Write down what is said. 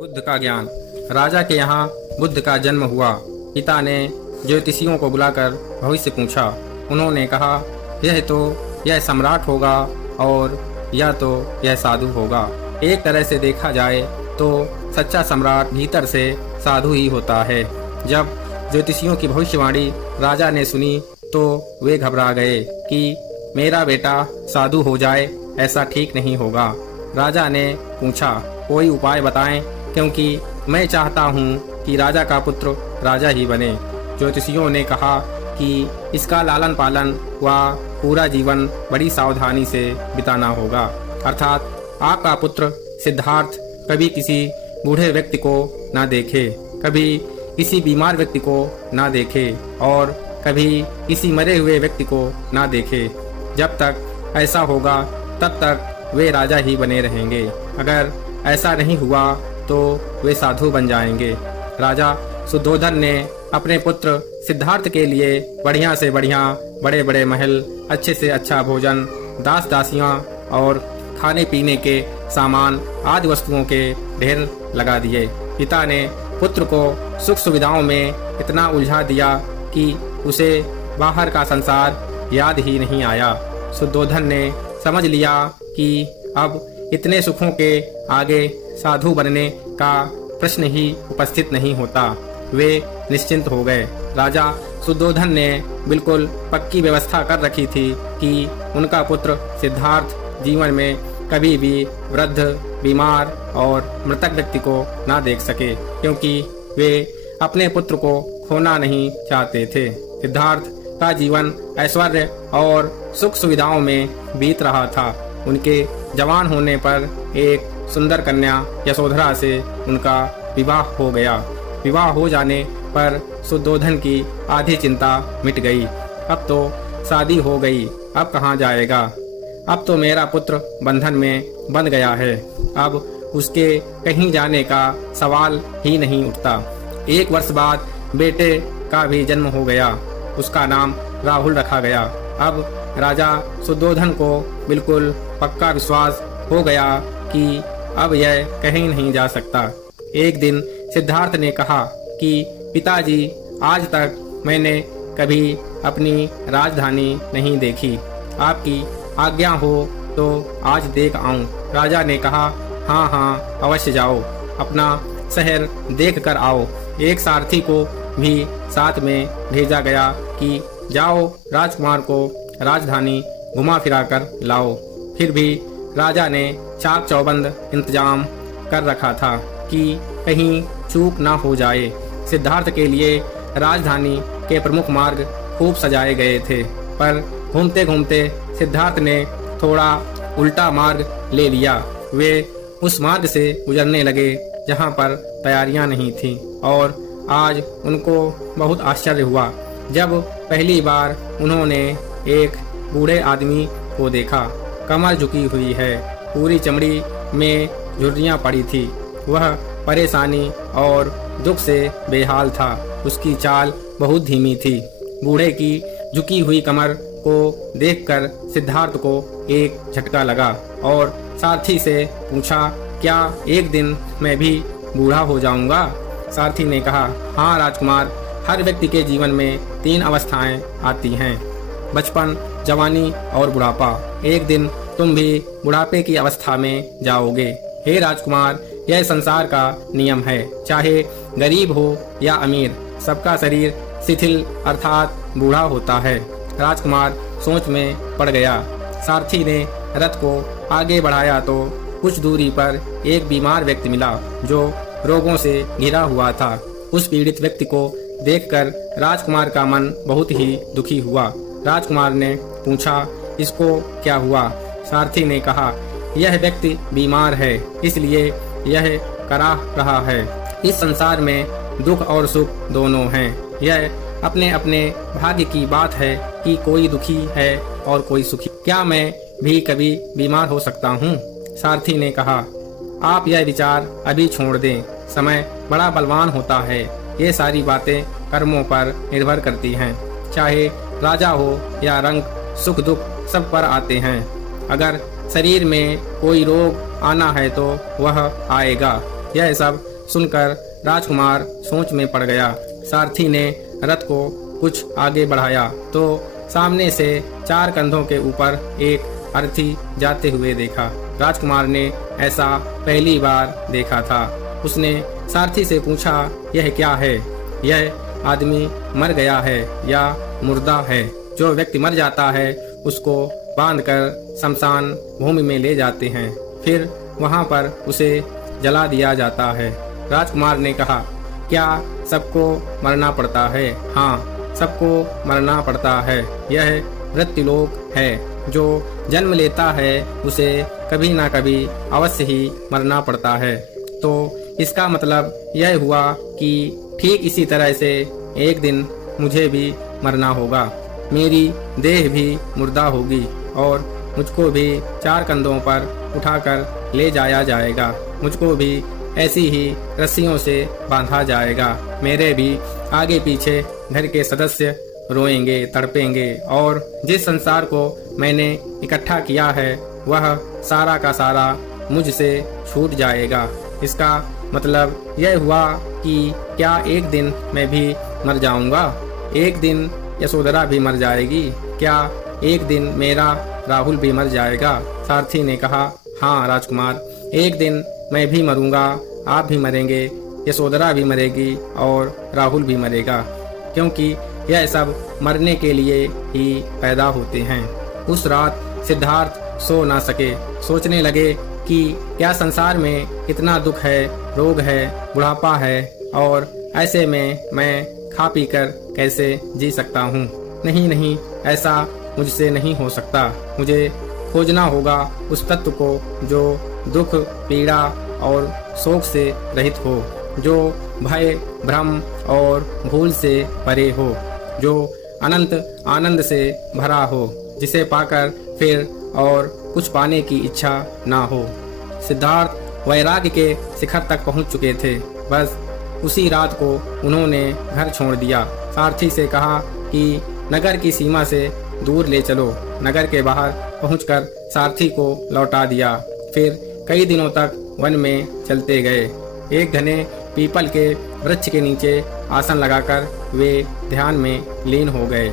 बुद्ध का ज्ञान। राजा के यहाँ बुद्ध का जन्म हुआ। पिता ने ज्योतिषियों को बुलाकर भविष्य पूछा। उन्होंने कहा, यह सम्राट होगा और या तो यह साधु होगा। एक तरह से देखा जाए तो सच्चा सम्राट भीतर से साधु ही होता है। जब ज्योतिषियों की भविष्यवाणी राजा ने सुनी तो वे घबरा गए कि मेरा बेटा साधु हो जाए, ऐसा ठीक नहीं होगा। राजा ने पूछा, कोई उपाय बताएं, क्योंकि मैं चाहता हूँ कि राजा का पुत्र राजा ही बने। ज्योतिषियों ने कहा कि इसका लालन पालन व पूरा जीवन बड़ी सावधानी से बिताना होगा। अर्थात आपका पुत्र सिद्धार्थ कभी किसी बूढ़े व्यक्ति को ना देखे, कभी किसी बीमार व्यक्ति को ना देखे और कभी किसी मरे हुए व्यक्ति को ना देखे। जब तक ऐसा होगा तब तक वे राजा ही बने रहेंगे। अगर ऐसा नहीं हुआ तो वे साधु बन जाएंगे। राजा सुद्धोधन ने अपने पुत्र सिद्धार्थ के लिए बढ़िया से बढ़िया बड़े बड़े महल, अच्छे से अच्छा भोजन, दास दासियां और खाने पीने के सामान आदि वस्तुओं के ढेर लगा दिए। पिता ने पुत्र को सुख सुविधाओं में इतना उलझा दिया कि उसे बाहर का संसार याद ही नहीं आया। सुद्धोधन ने समझ लिया कि अब इतने सुखों के आगे साधु बनने का प्रश्न ही उपस्थित नहीं होता। वे निश्चिंत हो गए। राजा सुद्धोधन ने बिल्कुल पक्की व्यवस्था कर रखी थी कि उनका पुत्र सिद्धार्थ जीवन में कभी भी वृद्ध, बीमार और मृतक व्यक्ति को ना देख सके, क्योंकि वे अपने पुत्र को खोना नहीं चाहते थे। सिद्धार्थ का जीवन ऐश्वर्य और सुख सुविधाओं में बीत रहा था। उनके जवान होने पर एक सुंदर कन्या यशोधरा से उनका विवाह हो गया। विवाह हो जाने पर सुद्धोधन की आधी चिंता मिट गई। अब तो शादी हो गई, अब कहाँ जाएगा? अब तो मेरा पुत्र बंधन में बंध गया है, अब उसके कहीं जाने का सवाल ही नहीं उठता। 1 वर्ष बाद बेटे का भी जन्म हो गया। उसका नाम राहुल रखा गया। अब राजा सुद्धोधन को बिल्कुल पक्का विश्वास हो गया कि अब यह कहीं नहीं जा सकता। एक दिन सिद्धार्थ ने कहा कि पिताजी, आज तक मैंने कभी अपनी राजधानी नहीं देखी, आपकी आज्ञा हो तो आज देख आऊं। राजा ने कहा, हाँ हाँ अवश्य जाओ, अपना शहर देख कर आओ। एक सारथी को भी साथ में भेजा गया कि जाओ राजकुमार को राजधानी घुमा फिरा कर लाओ। फिर भी राजा ने चाक चौबंद इंतजाम कर रखा था कि कहीं चूक ना हो जाए। सिद्धार्थ के लिए राजधानी के प्रमुख मार्ग खूब सजाए गए थे, पर घूमते घूमते सिद्धार्थ ने थोड़ा उल्टा मार्ग ले लिया। वे उस मार्ग से गुजरने लगे जहां पर तैयारियां नहीं थीं, और आज उनको बहुत आश्चर्य हुआ जब पहली बार उन्होंने एक बूढ़े आदमी को देखा। कमर झुकी हुई है, पूरी चमड़ी में झुर्रियां पड़ी थी। वह परेशानी और दुख से बेहाल था। उसकी चाल बहुत धीमी थी। बूढ़े की झुकी हुई कमर को देखकर सिद्धार्थ को एक झटका लगा और सारथी से पूछा, क्या एक दिन मैं भी बूढ़ा हो जाऊंगा? सारथी ने कहा, हाँ राजकुमार, हर व्यक्ति के जीवन में 3 अवस्थाएं आती हैं, बचपन, जवानी और बुढ़ापा। एक दिन तुम भी बुढ़ापे की अवस्था में जाओगे। हे राजकुमार, यह संसार का नियम है। चाहे गरीब हो या अमीर, सबका शरीर शिथिल अर्थात बूढ़ा होता है। राजकुमार सोच में पड़ गया। सारथी ने रथ को आगे बढ़ाया तो कुछ दूरी पर एक बीमार व्यक्ति मिला जो रोगों से घिरा हुआ था। उस पीड़ित व्यक्ति को देखकर राजकुमार का मन बहुत ही दुखी हुआ। राजकुमार ने पूछा, इसको क्या हुआ? सारथी ने कहा, यह व्यक्ति बीमार है, इसलिए यह कराह रहा है। इस संसार में दुख और सुख दोनों हैं। यह अपने अपने भाग्य की बात है कि कोई दुखी है और कोई सुखी। क्या मैं भी कभी बीमार हो सकता हूँ? सारथी ने कहा, आप यह विचार अभी छोड़ दें, समय बड़ा बलवान होता है। ये सारी बातें कर्मों पर निर्भर करती हैं। चाहे राजा हो या रंक, सुख दुख सब पर आते हैं। अगर शरीर में कोई रोग आना है तो वह आएगा। यह सब सुनकर राजकुमार सोच में पड़ गया। सारथी ने रथ को कुछ आगे बढ़ाया तो सामने से 4 कंधों के ऊपर एक अर्थी जाते हुए देखा। राजकुमार ने ऐसा पहली बार देखा था। उसने सारथी से पूछा, यह क्या है? यह आदमी मर गया है या मुर्दा है? जो व्यक्ति मर जाता है उसको बांधकर शमशान भूमि में ले जाते हैं, फिर वहां पर उसे जला दिया जाता है। राजकुमार ने कहा, क्या सबको मरना पड़ता है? हाँ, सबको मरना पड़ता है। यह मृत्युलोक है। जो जन्म लेता है उसे कभी ना कभी अवश्य ही मरना पड़ता है। तो इसका मतलब यह हुआ कि ठीक इसी तरह से एक दिन मुझे भी मरना होगा। मेरी देह भी मुर्दा होगी और मुझको भी 4 कंधों पर उठाकर ले जाया जाएगा। मुझको भी ऐसी ही रस्सियों से बांधा जाएगा। मेरे भी आगे पीछे घर के सदस्य रोएंगे, तड़पेंगे और जिस संसार को मैंने इकट्ठा किया है वह सारा का सारा मुझसे छूट जाएगा। इसका मतलब यह हुआ कि क्या एक दिन मैं भी मर जाऊंगा? एक दिन यशोधरा भी मर जाएगी? क्या एक दिन मेरा राहुल भी मर जाएगा? सारथी ने कहा, हाँ राजकुमार, एक दिन मैं भी मरूंगा, आप भी मरेंगे, यशोधरा भी मरेगी और राहुल भी मरेगा, क्योंकि यह सब मरने के लिए ही पैदा होते हैं। उस रात सिद्धार्थ सो ना सके। सोचने लगे कि क्या संसार में इतना दुख है, रोग है, बुढ़ापा है और ऐसे में मैं खा पी कर कैसे जी सकता हूँ? नहीं नहीं, ऐसा मुझसे नहीं हो सकता। मुझे खोजना होगा उस तत्व को जो दुख, पीड़ा और शोक से रहित हो, जो भय, भ्रम और भूल से परे हो, जो अनंत आनंद से भरा हो, जिसे पाकर फिर और कुछ पाने की इच्छा ना हो। सिद्धार्थ वैराग्य के शिखर तक पहुंच चुके थे। बस उसी रात को उन्होंने घर छोड़ दिया। सारथी से कहा कि नगर की सीमा से दूर ले चलो। नगर के बाहर पहुंचकर सारथी को लौटा दिया। फिर कई दिनों तक वन में चलते गए। एक घने पीपल के वृक्ष के नीचे आसन लगाकर वे ध्यान में लीन हो गए।